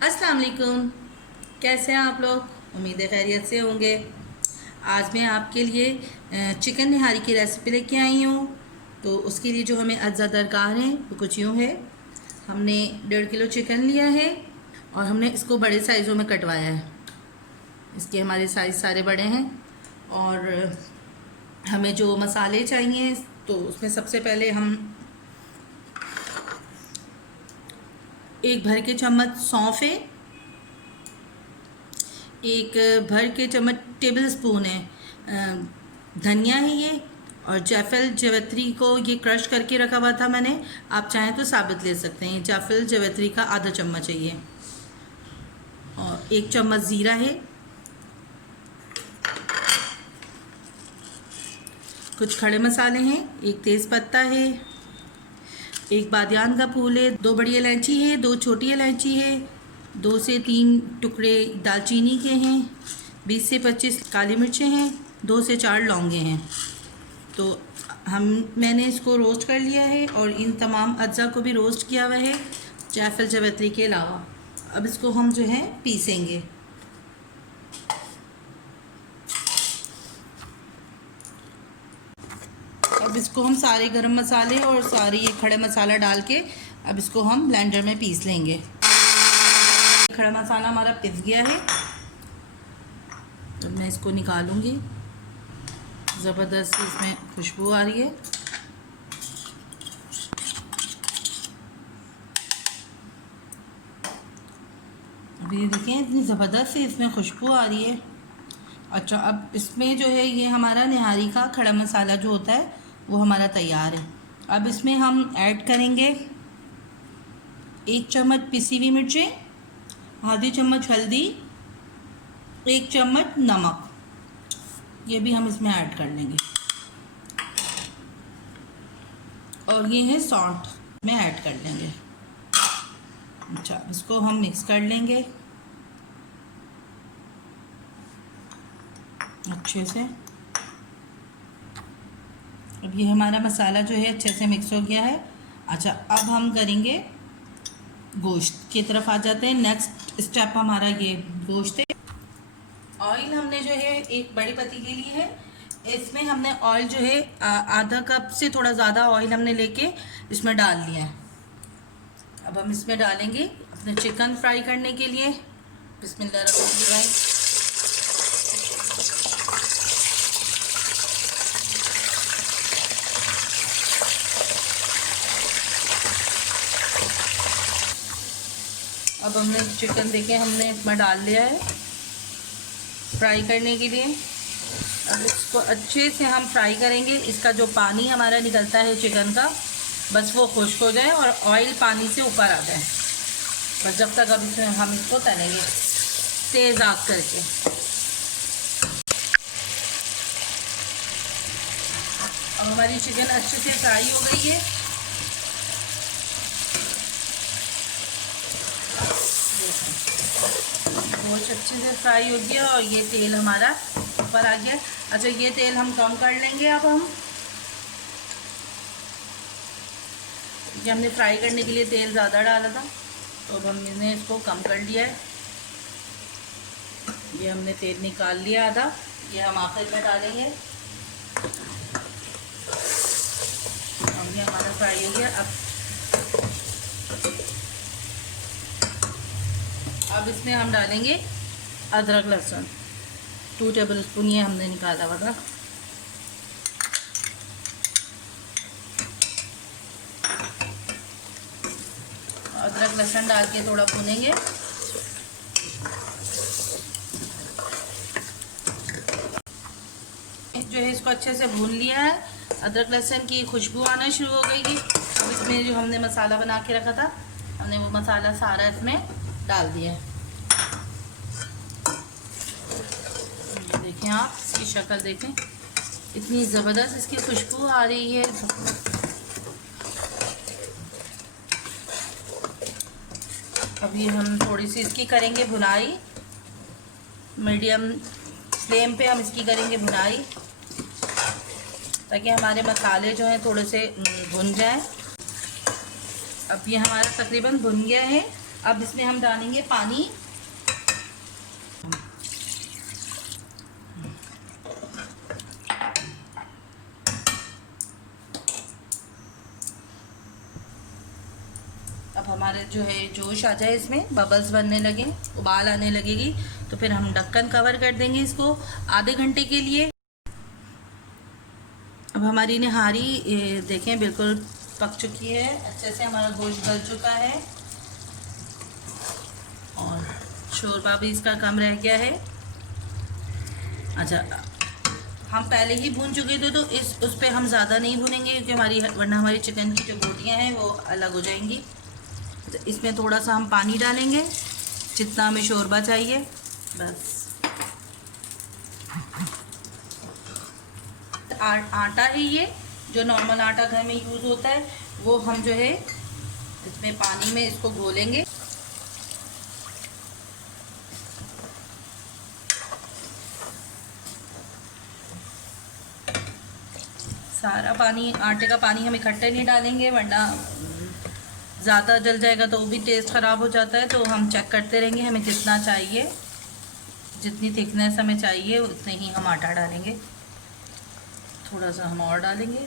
अस्सलाम वालेकुम। कैसे हैं आप लोग? उम्मीद है खैरियत से होंगे। आज मैं आपके लिए चिकन निहारी की रेसिपी लेके आई हूँ। तो उसके लिए जो हमें अज्जा दरकार है वो कुछ यूँ है। हमने 1.5 किलो चिकन लिया है और हमने इसको बड़े साइज़ों में कटवाया है। इसके हमारे साइज़ सारे बड़े हैं। और हमें जो मसाले चाहिए तो उसमें सबसे पहले हम 1 भर के चम्मच सौंफ है, 1 भर के चम्मच टेबल स्पून है धनिया है ये, और जायफल जावित्री को ये क्रश करके रखा हुआ था मैंने। आप चाहें तो साबित ले सकते हैं। जायफल जावित्री का आधा चम्मच है ये, और 1 चम्मच ज़ीरा है, कुछ खड़े मसाले हैं, 1 तेज़ पत्ता है, 1 बादियान का फूल है, 2 बड़ी इलायची है, 2 छोटी इलायची है, 2 से 3 टुकड़े दालचीनी के हैं, 20 से 25 काली मिर्चें हैं, 2 से 4 लौंगे हैं। तो मैंने इसको रोस्ट कर लिया है और इन तमाम अज्जा को भी रोस्ट किया हुआ है जायफल जावित्री के अलावा। अब इसको हम जो है पीसेंगे। अब इसको हम सारे गरम मसाले और सारे ये खड़े मसाला डाल के अब इसको हम ब्लेंडर में पीस लेंगे। खड़ा मसाला हमारा पिस गया है। तो मैं इसको निकालूंगी। ज़बरदस्त इसमें खुशबू आ रही है। अब ये देखें इतनी ज़बरदस्त से इसमें खुशबू आ रही है। अच्छा, अब इसमें जो है ये हमारा निहारी का खड़ा मसाला जो होता है वो हमारा तैयार है। अब इसमें हम ऐड करेंगे 1 चम्मच पिसी हुई मिर्चें, आधी चम्मच हल्दी, 1 चम्मच नमक, ये भी हम इसमें ऐड कर लेंगे। और ये है सॉल्ट में ऐड कर लेंगे। अच्छा, इसको हम मिक्स कर लेंगे अच्छे से। अब ये हमारा मसाला जो है अच्छे से मिक्स हो गया है। अच्छा, अब हम करेंगे गोश्त की तरफ आ जाते हैं। नेक्स्ट स्टेप हमारा ये गोश्त है। ऑयल हमने जो है 1 बड़ी पतीली ली है। इसमें हमने ऑयल जो है आधा कप से थोड़ा ज़्यादा ऑयल हमने लेके इसमें डाल लिया है। अब हम इसमें डालेंगे अपने चिकन फ्राई करने के लिए। बिस्मिल्लाह। अब हमने चिकन देखे हमने इसमें डाल लिया है फ्राई करने के लिए। अब इसको अच्छे से हम फ्राई करेंगे। इसका जो पानी हमारा निकलता है चिकन का, बस वो खुश्क हो जाए और ऑयल पानी से ऊपर आ जाए, बस जब तक अब इसमें हम इसको तलेंगे तेज़ आग करके। अब हमारी चिकन अच्छे से फ्राई हो गई है। गोश्त अच्छे से फ्राई हो गया और ये तेल हमारा ऊपर आ गया। अच्छा, ये तेल हम कम कर लेंगे। अब हम ये हमने फ्राई करने के लिए तेल ज़्यादा डाला था, तो अब हमने इसको कम कर लिया है। ये हमने तेल निकाल लिया आधा, ये हम आखिर में डालेंगे। और ये हमारा फ्राई हो गया। अब इसमें हम डालेंगे अदरक लहसुन 2 टेबल स्पून, ये हमने निकाला हुआ था। अदरक लहसुन डाल के थोड़ा भूनेंगे। जो है इसको अच्छे से भून लिया है। अदरक लहसुन की खुशबू आना शुरू हो गई है। अब इसमें जो हमने मसाला बना के रखा था, हमने वो मसाला सारा इसमें डाल दिया है। देखें आप इसकी शक्ल देखें, इतनी ज़बरदस्त इसकी खुशबू आ रही है। अभी हम थोड़ी सी इसकी करेंगे भुनाई। मीडियम फ्लेम पे हम इसकी करेंगे भुनाई, ताकि हमारे मसाले जो हैं थोड़े से भुन जाएं। अब ये हमारा तकरीबन भुन गया है। अब इसमें हम डालेंगे पानी। अब हमारे जो है जोश आ जाए, इसमें बबल्स बनने लगे, उबाल आने लगेगी, तो फिर हम ढक्कन कवर कर देंगे इसको आधे घंटे के लिए। अब हमारी निहारी देखें बिल्कुल पक चुकी है, अच्छे से हमारा गोश्त गल चुका है और शोरबा भी इसका कम रह गया है। अच्छा, हम पहले ही भून चुके थे तो उस पर हम ज़्यादा नहीं भूनेंगे, क्योंकि वरना हमारी चिकन की जो बोटियाँ हैं वो अलग हो जाएंगी। तो इसमें थोड़ा सा हम पानी डालेंगे, जितना हमें शोरबा चाहिए बस। आटा है ये, जो नॉर्मल आटा घर में यूज़ होता है, वो हम जो है इसमें पानी में इसको घोलेंगे। सारा पानी, आटे का पानी हम इकट्ठे नहीं डालेंगे, वरना ज़्यादा जल जाएगा तो वो भी टेस्ट ख़राब हो जाता है। तो हम चेक करते रहेंगे हमें कितना चाहिए, जितनी थिकनेस हमें चाहिए उतने ही हम आटा डालेंगे। थोड़ा सा हम और डालेंगे।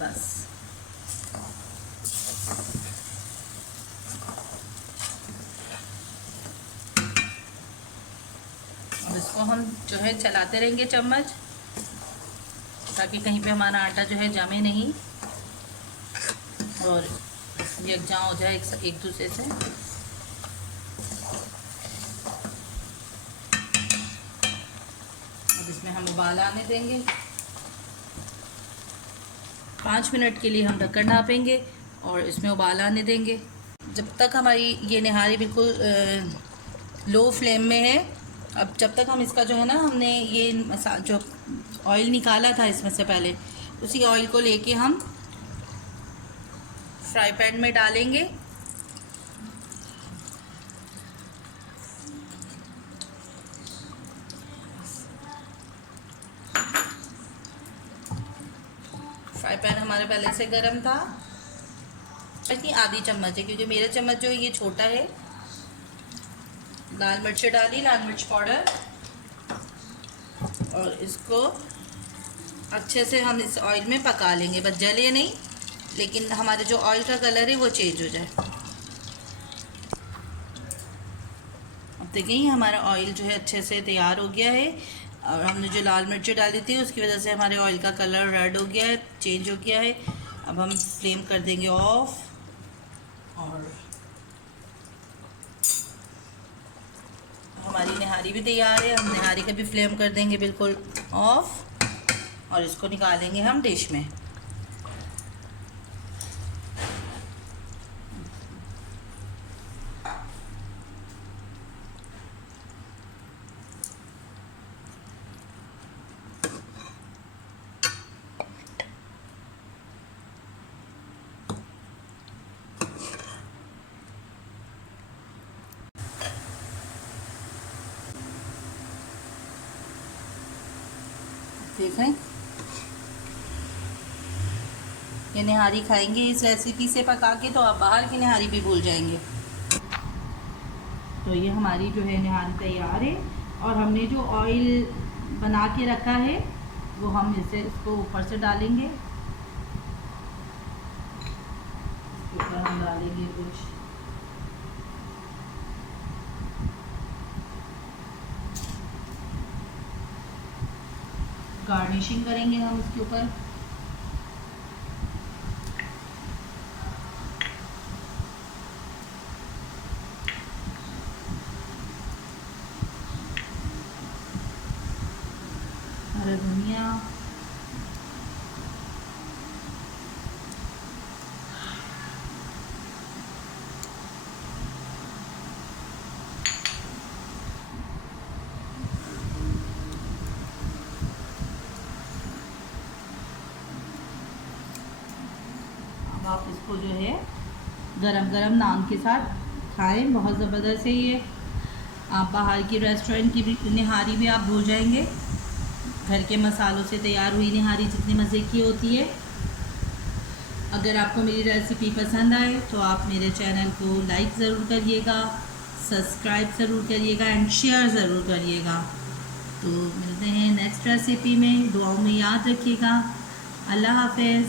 बस अब इसको हम जो है चलाते रहेंगे चम्मच, ताकि कहीं पे हमारा आटा जो है जमे नहीं और यकजा हो जाए एक दूसरे से। अब इसमें हम उबाल आने देंगे। 5 मिनट के लिए हम ढक्कन ढाँपेंगे और इसमें उबाल आने देंगे, जब तक हमारी ये निहारी बिल्कुल लो फ्लेम में है। अब जब तक हम इसका जो है ना, हमने ये जो ऑयल निकाला था इसमें से पहले, उसी ऑयल को लेके हम फ्राई पैन में डालेंगे। फ्राई पैन हमारे पहले से गरम था। इसकी आधी चम्मच है, क्योंकि मेरा चम्मच जो है ये छोटा है। लाल मिर्च डाली, लाल मिर्च पाउडर, और इसको अच्छे से हम इस ऑयल में पका लेंगे, बस जले नहीं, लेकिन हमारे जो ऑयल का कलर है वो चेंज हो जाए। अब देखिए हमारा ऑयल जो है अच्छे से तैयार हो गया है, और हमने जो लाल मिर्ची डाली थी उसकी वजह से हमारे ऑयल का कलर रेड हो गया है, चेंज हो गया है। अब हम फ्लेम कर देंगे ऑफ, और हमारी निहारी भी तैयार है। हम निहारी का भी फ्लेम कर देंगे बिल्कुल ऑफ, और इसको निकालेंगे हम डिश में। देखें, ये निहारी खाएंगे इस रेसिपी से पका के, तो आप बाहर की निहारी भी भूल जाएंगे। तो ये हमारी जो है निहारी तैयार है, और हमने जो ऑयल बना के रखा है वो हम इसको ऊपर से डालेंगे। इसके ऊपर हम डालेंगे कुछ गार्निशिंग करेंगे हम इसके ऊपर। हरा धनिया, अब आप इसको जो है गरम गरम नान के साथ खाएं, बहुत ज़बरदस्त है ये। आप बाहर की रेस्टोरेंट की भी निहारी भी आप भूल जाएंगे। घर के मसालों से तैयार हुई निहारी जितनी मज़े की होती है। अगर आपको मेरी रेसिपी पसंद आए तो आप मेरे चैनल को लाइक ज़रूर करिएगा, सब्सक्राइब ज़रूर करिएगा एंड शेयर ज़रूर करिएगा। तो मिलते हैं नेक्स्ट रेसिपी में। दुआओं में याद रखिएगा। अल्लाह हाफ़िज़।